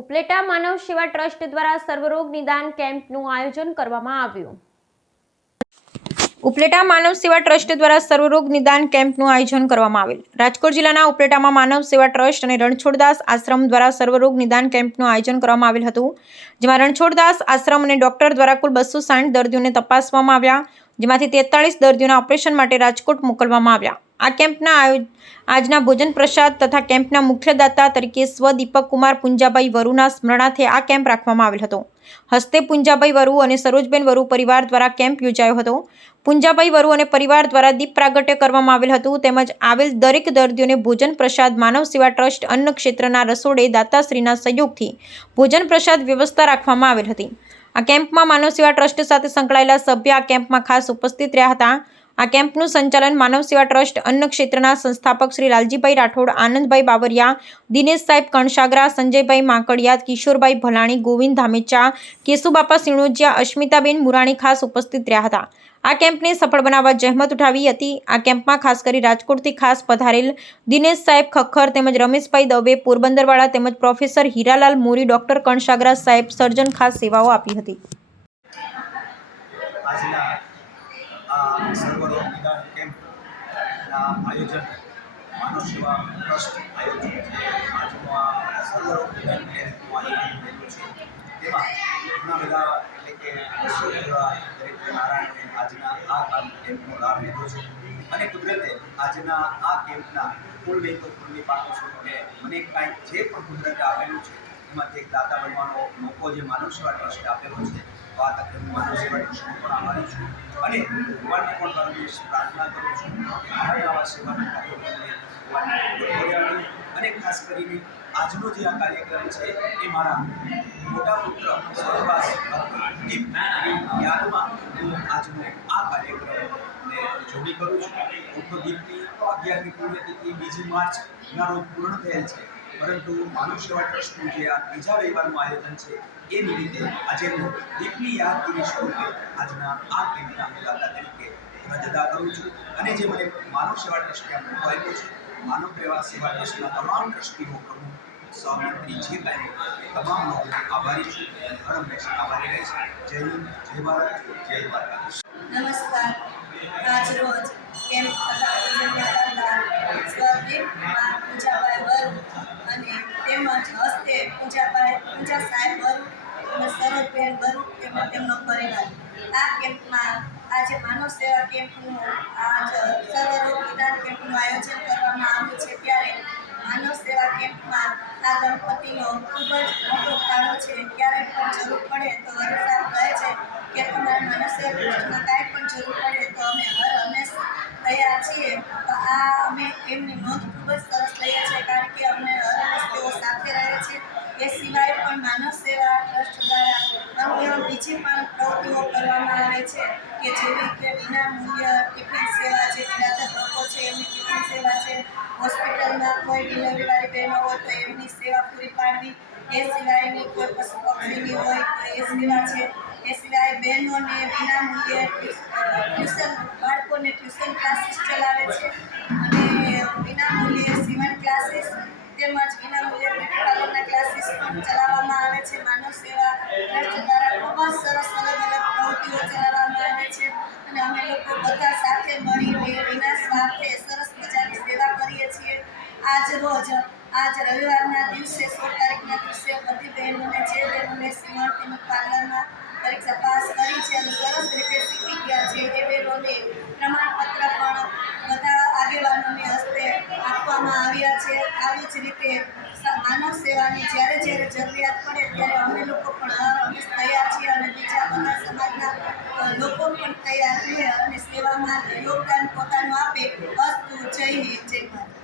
ઉપલેટા માનવ સેવા ટ્રસ્ટ દ્વારા સર્વરોગ નિદાન કેમ્પનું આયોજન કરવામાં આવ્યું. ઉપલેટા માનવ સેવા ટ્રસ્ટ દ્વારા સર્વરોગ નિદાન કેમ્પનું આયોજન કરવામાં આવેલ. રાજકોટ જિલ્લાના ઉપલેટામાં માનવ સેવા ટ્રસ્ટ અને રણછોડદાસ આશ્રમ દ્વારા સર્વરોગ નિદાન કેમ્પનું આયોજન કરવામાં આવેલ હતું, જેમાં રણછોડદાસ આશ્રમ અને ડોક્ટર દ્વારા કુલ 260 દર્દીઓને તપાસવામાં આવ્યા, જેમાંથી 43 દર્દીઓના ઓપરેશન માટે રાજકોટ મોકલવામાં આવ્યા. આ કેમ્પના આજના ભોજન પ્રસાદ તથા કેમ્પના મુખ્ય દાતા તરીકે સ્વ દીપક કુમાર પુંજાભાઈ વરુના સ્મરણાર્થે આ કેમ્પ રાખવામાં આવેલ હતો. હસ્તે પુંજાભાઈ વરુ અને સરોજબેન વરુ પરિવાર દ્વારા કેમ્પ યોજાયો હતો. પુંજાભાઈ વરુ અને પરિવાર દ્વારા દીપ પ્રાગટ્ય કરવામાં આવેલ હતું, તેમજ આવેલ દરેક દર્દીઓને ભોજન પ્રસાદ માનવ સેવા ટ્રસ્ટ અન્ન ક્ષેત્રના રસોડે દાતાશ્રીના સહયોગથી ભોજન પ્રસાદ વ્યવસ્થા રાખવામાં આવેલ હતી. આ કેમ્પમાં માનવ સેવા ટ્રસ્ટ સાથે સંકળાયેલા સભ્ય આ કેમ્પમાં ખાસ ઉપસ્થિત રહ્યા હતા. આ કેમ્પનું સંચાલન માનવ સેવા ટ્રસ્ટ અન્ન ક્ષેત્રના સંસ્થાપક શ્રી લાલજીભાઈ રાઠોડ, આનંદભાઈ બાવરિયા, દિનેશ સાહેબ કણસાગરા, સંજયભાઈ માકડિયા, કિશોરભાઈ ભલાણી, ગોવિંદ ધામેચા, કેશુબાપા સિણોજિયા, અસ્મિતાબેન મુરાણી ખાસ ઉપસ્થિત રહ્યા હતા. આ કેમ્પને સફળ બનાવવા જહેમત ઉઠાવી હતી. આ કેમ્પમાં ખાસ કરી રાજકોટથી ખાસ પધારેલ દિનેશ સાહેબ ખખ્ખર તેમજ રમેશભાઈ દવે પોરબંદરવાળા તેમજ પ્રોફેસર હીરાલાલ મોરી, ડોક્ટર કણસાગરા સાહેબ સર્જન ખાસ સેવાઓ આપી હતી. સર્વરોગ નિદાન કેમ્પના આયોજન માનવ સેવા ટ્રસ્ટ આયોજિત આજનું આ સર્વરોગ નિદાન કેમ્પનું આયોજન થયેલું છે. તેમાં ઘણા બધા એટલે કે દરેક નારાયણે આજના આ કેમ્પનો લાભ લીધો છે અને કુદરતે આજના આ કેમ્પના કુલ નહીં તો કુલની 500 ને મને કાંઈ જે પણ કુદરતે આપેલું છે એમાંથી એક દાતા બનવાનો મોકો જે માનવ સેવા ટ્રસ્ટે આપેલો છે, તો આ તકે હું માનવ સેવા ટ્રસ્ટનો પણ આભારી છું અને ભગવાનને પણ પરમેશ પ્રાર્થના કરું છું કે મારે આવા સેવાના કાર્યક્રમને અને ખાસ કરીને આજનો જે આ કાર્યક્રમ છે એ મારા મોટા પુત્ર સ્વર્ગવાસી યાદમાં હું આજનો આ કાર્યક્રમને ઉજવણી કરું છું. ઉક્ત દીપની 11મી પુણ્યતિથિ 2 માર્ચના રોજ પૂર્ણ થયેલ છે, પરંતુ માનવ સેવા ટ્રસ્ટનું જે આ ત્રીજા રવિવારનું આયોજન છે એ નિમિત્તે આજે હું દીપની યાદગીરી સ્વરૂપે આજના આ કેમ્પના દાતા તરીકે ફરજ અદા કરું છું અને જે મને માનવ સેવા ટ્રસ્ટે મોકો આપ્યો છે, માનવ સેવા ટ્રસ્ટના તમામ ટ્રસ્ટીઓ પ્રમુખ સહમંત્રી જે કાંઈ તમામનો હું આભારી છું અને હરમેશ આભારી રહીશ. જય હિન્દ, જય ભારત, જય દ્વારકાધીશ. નમસ્કાર. આજ રોજ કેમ્પ તથા પૂજનના દાતા સ્વર્ગીય પૂજાભાઈ વરુ અને તેમજ હસ્તે પૂજા સાહેબ વરુ અને સરોજબેન વરુ તેમજ તેમનો પરિવાર આ કેમ્પમાં આજે માનવ સેવા કેમ્પનું સર્વરોગ નિદાન કેમ્પનું આયોજન કરવામાં આવ્યું છે. ત્યારે માનવ સેવા કેમ્પમાં આ ગણપતિનો ખૂબ જ મોટો ફાળો છે. ક્યારેય પણ જરૂર પડે તો વરુ સાહેબ કહે છે કે તમારા માનવ સેવા ટ્રસ્ટમાં કાંઈ પણ જરૂર પડે તો અમે હંમેશ તૈયાર છીએ. તો આ અમે એમની નોંધ ખૂબ જ સરસ લઈએ છીએ, કારણ કે અમને હંમેશ તેઓ સાથે રહે છે. એ સિવાય પણ માનવ સેવા ટ્રસ્ટ દ્વારા અન્ય બીજી પણ પ્રવૃત્તિઓ કરવામાં આવે છે કે જેવી કે વિના મૂલ્ય ટિફિન સેવા, જે નિરાધાર લોકો છે એમની ટિફિન સેવા છે, હોસ્પિટલમાં કોઈ ડિલિવરીવાળી બહેનો હોય તો એમની સેવા પૂરી પાડવી, એ સિવાયની કોઈ પશુ પક્ષીની હોય તો એ સેવા છે. એ સિવાય બહેનોને વિના મૂલ્યે બાળકોને ટ્યુશન ક્લાસીસ ચલાવે છે અને વિના મૂલ્યે સીવણ ક્લાસીસ તેમજ વિના મૂલ્યે બ્યુટી પાર્લરના ક્લાસીસ પણ ચલાવવામાં આવે છે. માનવ સેવા ટ્રસ્ટ દ્વારા ખૂબ જ સરસ અલગ પ્રવૃત્તિઓ ચલાવવામાં આવે છે અને અમે લોકો બધા સાથે મળીને વિના સ્વાર્થે સરસ મજાની સેવા કરીએ છીએ. આજ રવિવારના દિવસે 16 તારીખના દિવસે બધી બહેનોને જે બહેનોને સીવણ તેમજ પાર્લરમાં પરીક્ષા પાસ કરી છે અને સરસ રીતે શીખી ગયા છે એ બહેનોને પ્રમાણપત્ર પણ બધા આગેવાનોની હસ્તે આપવામાં આવ્યા છે. આવી જ રીતે માનવ સેવાની જ્યારે જરૂરિયાત પડે ત્યારે અમે લોકો પણ હંમેશ તૈયાર છીએ અને બીજા બધા સમાજના લોકો પણ તૈયાર રહે અને સેવામાં યોગદાન પોતાનું આપે. અસ્તુ. જય હિન્દ, જય ભારત.